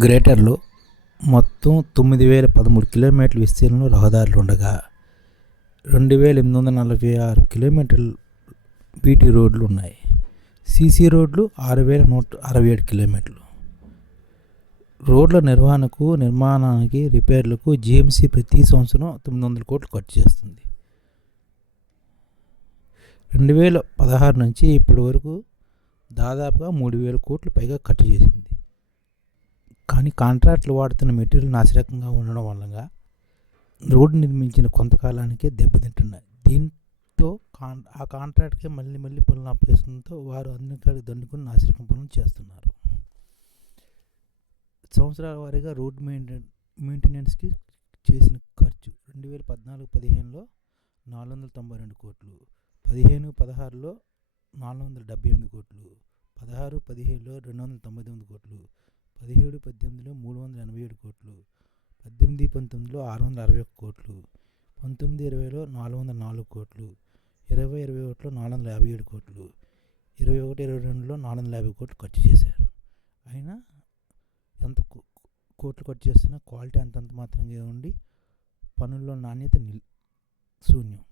గ్రేటర్లో మొత్తం 9,013 కిలోమీటర్ల విస్తీర్ణంలో రహదారులు ఉండగా 2,846 కిలోమీటర్లు బీటీ రోడ్లు ఉన్నాయి. సీసీ రోడ్లు 6,167 కిలోమీటర్లు. రోడ్ల నిర్మాణానికి, రిపేర్లకు జీఎంసీ ప్రతి సంవత్సరం 900 కోట్లు ఖర్చు చేస్తుంది. 2016 నుంచి ఇప్పటి వరకు దాదాపుగా 3,000 కోట్లు పైగా ఖర్చు చేసింది. కానీ కాంట్రాక్టులు వాడుతున్న మెటీరియల్ నాసిరకంగా ఉండడం వల్ల రోడ్డు నిర్మించిన కొంతకాలానికే దెబ్బతింటున్నాయి. దీంతో ఆ కాంట్రాక్ట్కే మళ్ళీ పనులు అప్పగిస్తుండటంతో వారు అన్ని కాడికి దండుకుని నాసిరకం పనులు చేస్తున్నారు. సంవత్సరాల వారీగా రోడ్డు మెయింటెనెన్స్కి చేసిన ఖర్చు 2014-15లో 492 కోట్లు, 15-16లో 478 కోట్లు, 16-17లో 299 కోట్లు, 17-18లో 387 కోట్లు, 18-19లో 661 కోట్లు, 19-20లో 404 కోట్లు, 20-21లో 457 కోట్లు, 21-22లో 450 కోట్లు ఖర్చు చేశారు. అయినా ఎంత కోట్లు ఖర్చు చేస్తున్నా క్వాలిటీ అంతంత మాత్రంగా ఉండి పనుల్లో నాణ్యత శూన్యం.